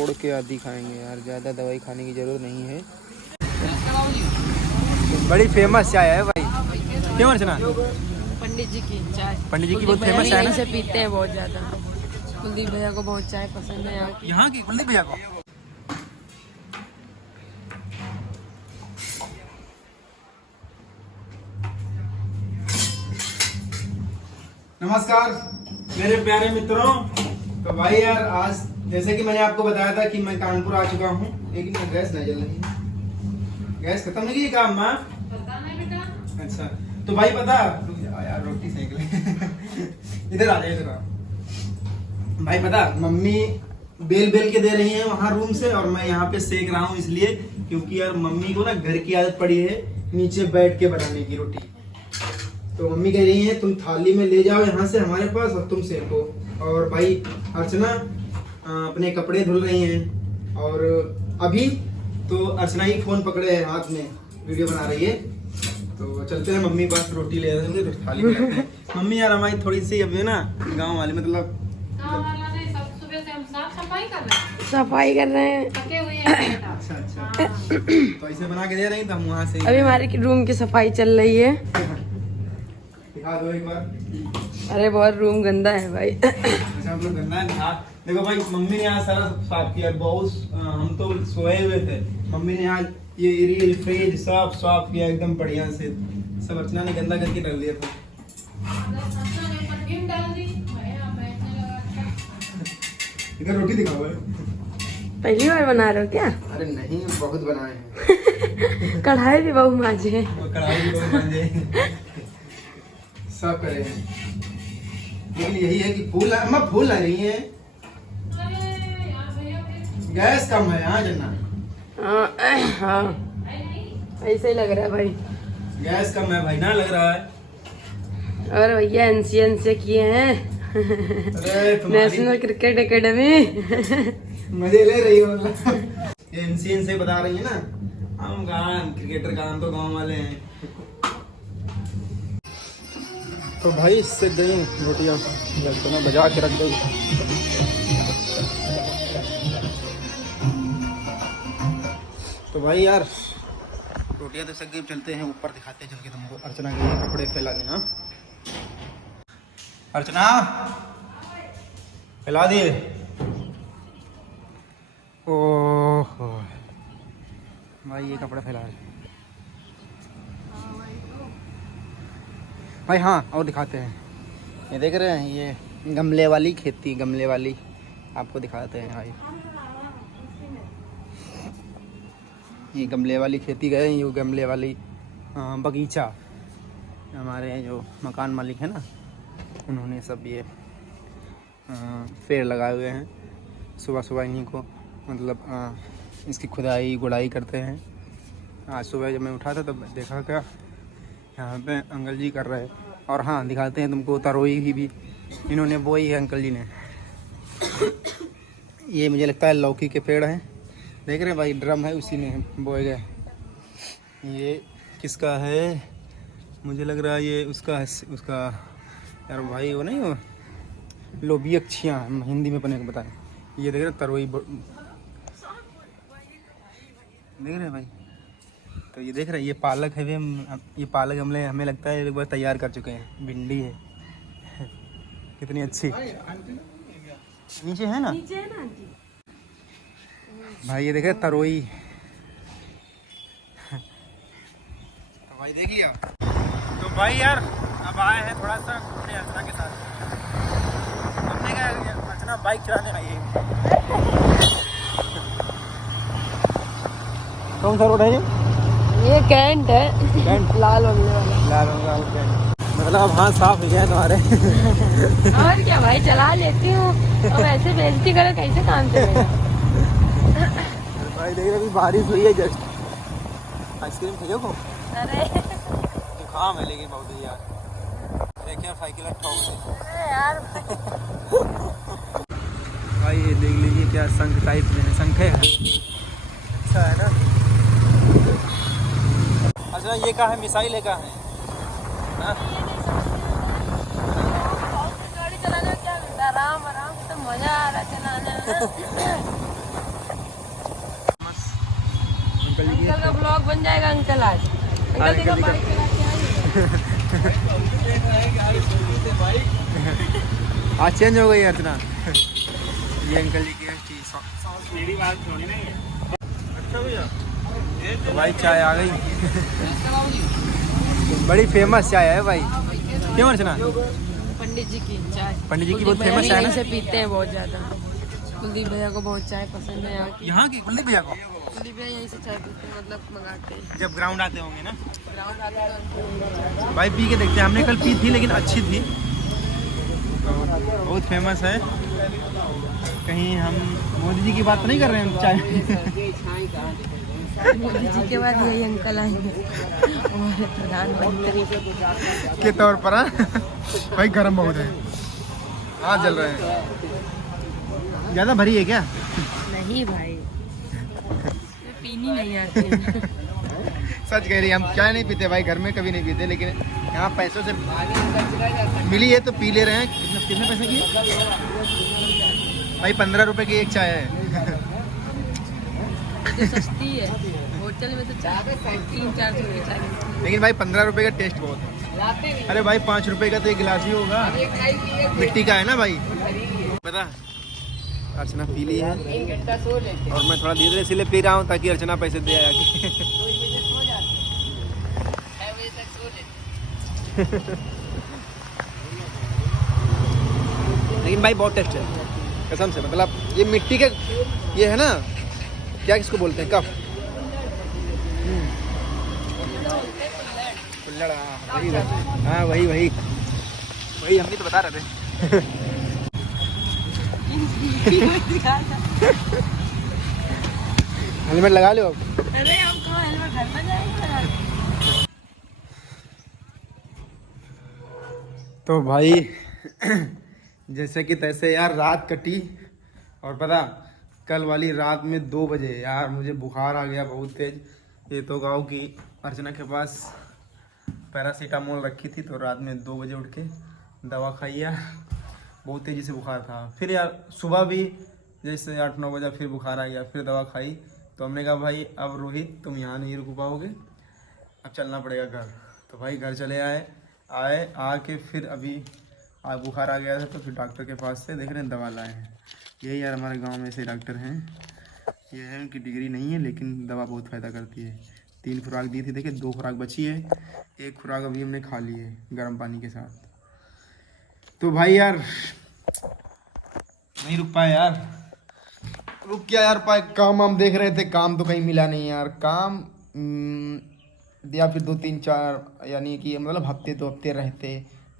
तोड़ के आदि खाएंगे यार, ज़्यादा दवाई खाने की ज़रूरत नहीं है। बड़ी फेमस चाय है भाई, क्यों अर्चना? पंडित जी की चाय, पंडित जी की बहुत फेमस चाय है से पीते हैं बहुत ज़्यादा। कुलदीप भैया को बहुत चाय पसंद है यहाँ की। कुलदीप भैया को नमस्कार मेरे प्यारे मित्रों। तो भाई यार, आज जैसे कि मैंने आपको बताया था कि मैं कानपुर आ चुका हूँ, लेकिन गैस नहीं जल रही है। गैस खत्म नहीं की काम माँ? पता नहीं बेटा। अच्छा तो भाई पता, रुक जाओ यार, रोटी सेक ले। इधर आ जाए, इधर आ भाई। पता मम्मी बेल बेल के दे रही है वहाँ रूम से, और मैं यहाँ पे सेक रहा हूँ इसलिए क्योंकि यार मम्मी को ना घर की आदत पड़ी है नीचे बैठ के बनाने की रोटी। तो मम्मी कह रही है तुम थाली में ले जाओ यहाँ से हमारे पास और तुम सेको। और भाई अर्चना अपने कपड़े धुल रही हैं, और अभी तो अर्चना ही फोन पकड़े है हाथ में, वीडियो बना रही है। तो चलते हैं मम्मी पास, रोटी ले आएंगे तो थाली में रखते हैं। मम्मी यार हमारी थोड़ी सी अभी ना गाँव वाली, मतलब सफाई कर रहे हैं। अच्छा अच्छा तो ऐसे बना के दे रही तो हम वहाँ से अभी हमारे रूम की सफाई चल रही है। दिखा दो एक बार। अरे बहुत रूम गंदा है भाई। अच्छा हम लोग गंदा है। देखो भाई, मम्मी ने यहाँ सारा साफ किया बहुत। हम तो सोए हुए थे, मम्मी ने यहाँ ये एरिया फ्रिज सब साफ किया एकदम बढ़िया से। सब अर्चना ने गंदा करके डाल दिया था। इधर रोटी दिखाओ। पहली बार बना रहे हो क्या? अरे नहीं, बहुत बनाए हैं। कढ़ाई भी बहुत मांझे है। कढ़ाई भी बहुत मांझे सब करे हैं, लेकिन यही है कि फूल आ रही है। गैस कम है यहाँ जन्ना। हाँ ऐसे ही लग रहा है भाई, गैस कम है भाई ना, लग रहा है। और भैया एनसीएन से किए हैं। National cricket academy. मजे ले रही हो एनसीएन से बता रही है ना। हम कहाँ क्रिकेटर का, हम तो गाँव वाले हैं। तो भाई इससे गई रोटियाँ तो मैं बजा के रख गई। तो भाई यार रोटियाँ तो सक गई, चलते हैं ऊपर, दिखाते हैं चल के तुमको अर्चना के कपड़े फैलाने। हाँ अर्चना फैला दिए। ओह भाई ये कपड़े फैला रहे भाई। हाँ और दिखाते हैं, ये देख रहे हैं, ये गमले वाली खेती, गमले वाली आपको दिखाते हैं भाई। ये गमले वाली खेती गए, ये गमले वाली बगीचा। हमारे जो मकान मालिक है ना, उन्होंने सब ये पेड़ लगाए हुए हैं। सुबह सुबह इन्हीं को मतलब इसकी खुदाई गुड़ाई करते हैं। आज सुबह जब मैं उठा था तब देखा क्या यहाँ पे अंकल जी कर रहे हैं। और हाँ दिखाते हैं तुमको, तरोई भी इन्होंने बोई है अंकल जी ने। ये मुझे लगता है लौकी के पेड़ हैं, देख रहे हैं भाई, ड्रम है उसी में बोए गए। ये किसका है मुझे लग रहा है, ये उसका है, उसका यार भाई वो नहीं हो लोबियक्षियाँ हिंदी में अपने को बताएं। ये देख रहे तरोई देख रहे हैं भाई। तो ये देख रहे हैं, ये पालक है, ये पालक हमने हमें लगता है एक बार तैयार कर चुके हैं। भिंडी है कितनी अच्छी, नीचे है ना भाई। ये देखे तरोई। तो भाई देख लिया। तो भाई यार अब आए हैं थोड़ा सा घूमने अर्चना के साथ। हमने कहा अर्चना बाइक चलाने आई है। कौन सा रोड है ये कैंट है, कैंट लाल बंगले वाला। लाल होगा मतलब अब हाथ साफ हो गया तुम्हारे। और क्या भाई, चला लेती हूँ। अब ऐसे बेइज्जती करो कैसे काम चलेगा। भाई देख रहे अभी बारिश हुई है जस्ट। आइसक्रीम खाइए को। अरे जुकाम है लेकिन बहुत ही यार। देखिए साइकिल ठोक यार भाई ये देख लीजिए क्या शंख टाइप में है, शंख है। अच्छा है ना। अच्छा ये कहाँ है, मिसाइल है कहाँ है? गाड़ी चलाने में क्या मिलता है, आराम आराम से मजा आ रहा है चलाने में। ब्लॉग बन जाएगा अंकल आज। अंकल देखो बाइक चला के आए। आज चेंज हो गई अर्चना। ये अंकल जी की है तो भाई चाय आ गई। बड़ी फेमस चाय है भाई, क्यों अर्चना? पंडित जी की चाय, पंडित जी की बहुत फेमस चाय है। से पीते हैं बहुत ज्यादा। कुलदीप भैया को बहुत चाय पसंद है यहाँ की। यहाँ की कुलदीप भैया को? कुलदीप भैया यहीं से चाय पीते हैं, मतलब मंगाते हैं जब ग्राउंड आते होंगे ना ग्राउंड आते हैं। भाई, पी के देखते हैं। हमने कल पी थी लेकिन अच्छी थी, बहुत फेमस है। कहीं हम मोदी जी की बात तो नहीं कर रहे हैं चाय? मोदी जी के बाद यही अंकल आएंगे हमारे प्रधानमंत्री के तौर पर। भाई गर्म बहुत है, हाथ जल रहे हैं। ज्यादा भरी है क्या? नहीं भाई, पीनी नहीं आती है। सच कह रही है, हम चाय नहीं पीते भाई, घर में कभी नहीं पीते, लेकिन यहाँ पैसों से मिली है तो पी ले रहे हैं। कितने पैसे की भाई? 15 रुपए की एक चाय है। तो सस्ती है, होटल में तो 3-4 सौ की चाय। लेकिन भाई 15 रुपए का टेस्ट बहुत है। अरे भाई 5 रुपए का तो एक गिलास ही होगा, मिट्टी का है ना भाई। पता अर्चना पी ली है और मैं थोड़ा धीरे धीरे इसलिए पी रहा हूँ ताकि अर्चना पैसे दे आगे। लेकिन भाई बहुत टेस्ट है कसम से, मतलब ये मिट्टी के ये है ना, क्या किसको बोलते हैं, कफ। कुल्हड़, हाँ वही वही वही हम भी तो बता रहे थे। हेलमेट लगा लो अब। अरे हम कहाँ हेलमेट घर में जाएंगे। तो भाई जैसे कि तैसे यार रात कटी, और पता कल वाली रात में 2 बजे यार मुझे बुखार आ गया बहुत तेज। ये तो गाँव की अर्चना के पास पैरासीटामोल रखी थी, तो रात में 2 बजे उठ के दवा खाई यार, बहुत तेज़ी से बुखार था। फिर यार सुबह भी जैसे 8-9 बजे फिर बुखार आ गया, फिर दवा खाई। तो हमने कहा भाई अब रोहित तुम यहाँ नहीं रुक पाओगे, अब चलना पड़ेगा घर। तो भाई घर चले आए आके फिर अभी बुखार आ गया था, तो फिर डॉक्टर के पास से देख रहे हैं दवा लाए हैं। यही यार हमारे गांव में ऐसे डॉक्टर हैं, ये है उनकी डिग्री नहीं है लेकिन दवा बहुत फ़ायदा करती है। 3 खुराक दी थी, देखिए 2 खुराक बची है, 1 खुराक अभी हमने खा ली है गर्म पानी के साथ। तो भाई यार नहीं रुक पाए यार, रुक क्या यार पाए, काम हम देख रहे थे, काम तो कहीं मिला नहीं यार। काम या फिर 2-3-4 यानी कि मतलब हफ्ते 2 हफ्ते रहते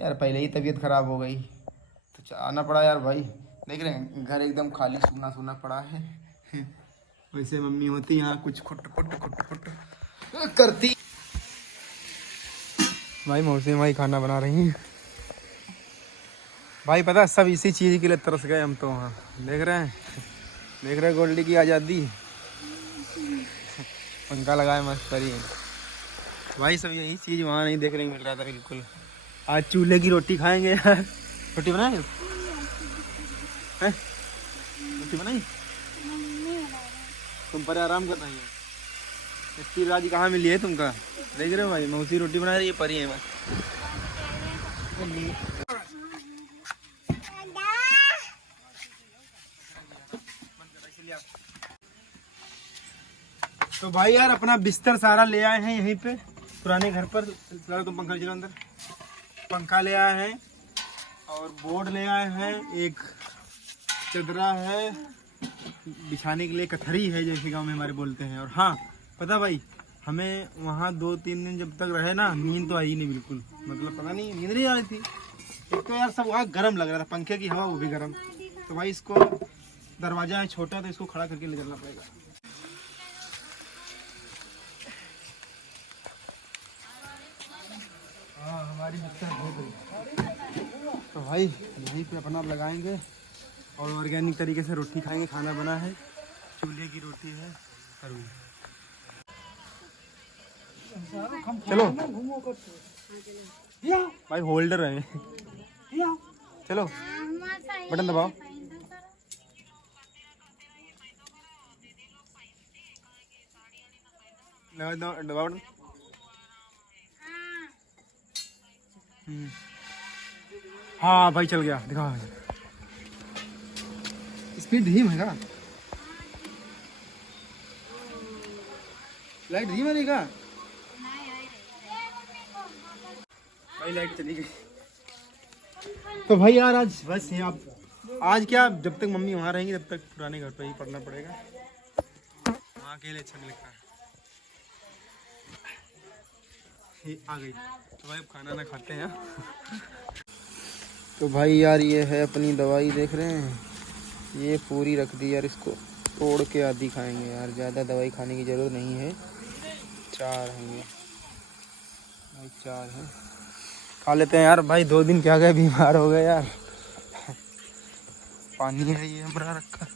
यार, पहले ही तबीयत ख़राब हो गई तो आना पड़ा यार। भाई देख रहे हैं घर एकदम खाली सूना सूना पड़ा है। वैसे मम्मी होती यहाँ कुछ खुट खुट करती। भाई मौसी भाई खाना बना रही हैं भाई, पता सब इसी चीज़ के लिए तरस गए हम तो। वहाँ देख रहे हैं गोल्डी की आज़ादी। पंखा लगाए मस्त करिए भाई, सब यही चीज़ वहाँ नहीं देखने को मिल रहा था बिल्कुल। आज चूल्हे की रोटी खाएंगे यार। रोटी बनाए हैं? रोटी बनाई तुम पर आराम करना है। इतनी राजी कहाँ मिली है तुमका? देख रहे हो भाई मौसी रोटी बना रही है, परी है बस। तो भाई यार अपना बिस्तर सारा ले आए हैं यहीं पे पुराने घर पर। फिलहाल तुम पंखा चलो अंदर। पंखा ले आए हैं और बोर्ड ले आए हैं, एक चदरा है बिछाने के लिए, कथरी है जैसे गांव में हमारे बोलते हैं। और हाँ पता भाई हमें वहाँ 2-3 दिन जब तक रहे ना, नींद तो आई नहीं बिल्कुल, मतलब पता नहीं नींद नहीं आ रही थी। एक तो यार सब वहाँ गर्म लग रहा था, पंखे की हवा वो भी गर्म। तो भाई इसको दरवाजा है छोटा तो इसको खड़ा करके ले चलना पड़ेगा। हाँ हमारी बिस्तर हो गई। तो भाई यहीं पे अपना लगाएंगे और ऑर्गेनिक तरीके से रोटी खाएंगे। खाना बना है, चूल्हे की रोटी है। चलो भाई होल्डर है, चलो बटन दबाओ। दबाओ। हाँ भाई चल गया, दिखा। स्पीड धीम है का? लाइट धीम है का? भाई लाइट चली गई। तो भाई यार आज बस ये आप आज क्या, जब तक मम्मी वहाँ रहेंगी तब तक पुराने घर पे ही पढ़ना पड़ेगा। वहाँ अकेले अच्छा नहीं लगता। ये आ गई तो भाई अब खाना ना खाते हैं। तो भाई यार ये है अपनी दवाई, देख रहे हैं, ये पूरी रख दी यार, इसको तोड़ के आधी खाएंगे यार, ज़्यादा दवाई खाने की ज़रूरत नहीं है। 4 हैं ये भाई, 4 हैं, खा लेते हैं यार। भाई 2 दिन क्या गए, बीमार हो गए यार। पानी है ये भरा रखा।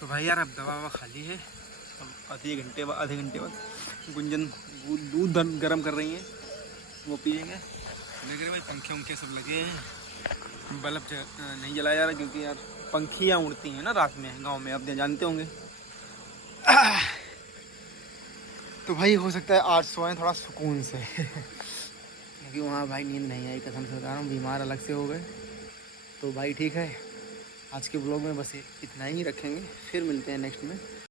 तो भाई यार अब दवा ववा खा ली है। अब आधे घंटे बाद गुंजन दूध गर्म कर रही हैं, वो पियेंगे। लग रहे भाई पंखे उंखे सब लगे हैं, बल्ब नहीं जलाया जा रहा क्योंकि यार पंखियाँ उड़ती हैं ना रात में गांव में, आप जानते होंगे। तो भाई हो सकता है आज सोएं थोड़ा सुकून से। क्योंकि वहाँ भाई नींद नहीं आई, कसम से बता रहा हूँ, बीमार अलग से हो गए। तो भाई ठीक है, आज के ब्लॉग में बस इतना ही रखेंगे, फिर मिलते हैं नेक्स्ट में।